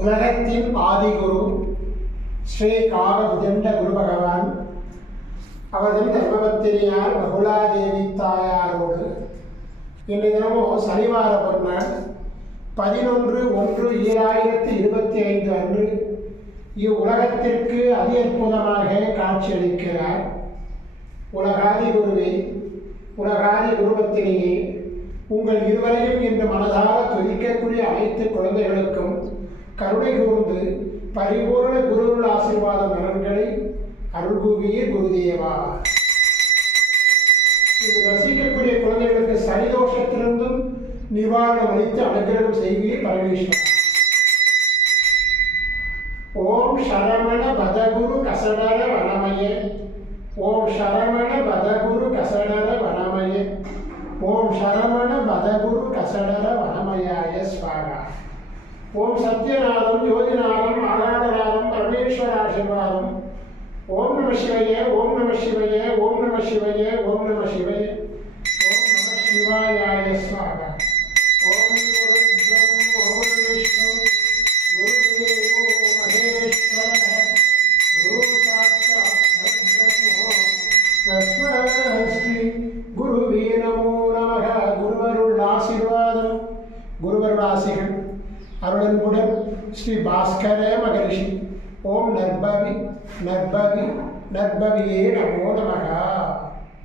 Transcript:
உலகத்தின் ஆதிகுரு ஸ்ரீ காவபுஜண்ட குரு பகவான் அவரது தர்மபத்திரியார் பகுலாதேவி தாயாரோடு இன்றைய தினமும் சனிவார பொருநாள் 11/1/2025 அன்று இவ்வுலகத்திற்கு அதி அற்புதமாக காட்சியளிக்கிறார். உலகாதி குருவே, உலகாதி குருபத்திரியே, உங்கள் இருவரையும் இன்று மனதார துதிக்கக்கூடிய அனைத்து குழந்தைகளுக்கும் கருணை கூர்ந்து பரிபூர்ண குருவுள் ஆசீர்வாத நலன்களை அருள்புவீர் குருதேவா. இன்று ரசிக்கக்கூடிய குழந்தைகளுக்கு சனிதோஷத்திலிருந்தும் நிவாரணம் அளித்து அனுகிரகம் செய்வீர் பரமேஸ்வரா. ஓம் சரவண பதகுரு கசடர வனமய, ஓம் சரவண பதகுரு கசடர வனமய, ஓம் சரவண பதகுரு கசடர வனமயாய ஸ்வாகா. ஓம் சத்யநாதம் யோதிநாதம் ஆராதநாதம் பரமேஸ்வராசீர்வாதம். ஓம் நம சிவய, ஓம் நம சிவய, ஓம் நம சிவய, ஓம் நம சிவய, ஓம் நம சிவாயாய ஸ்வாகா. ஓம் குரு பிரம்ம குரு விஷ்ணு குரு தேவோ மகேஸ்வர குரு சாட்சாத் பரபிரம்மோ தஸ்மை ஸ்ரீ குருவே நமோ நமக. குருவருள் ஆசீர்வாதம், குருவருள் ஆசிகள் அருளன்புடன் ஸ்ரீ பாஸ்கர மகரிஷி. ஓம் நற்பவி நற்பவி நற்பவியே நமோ நமக.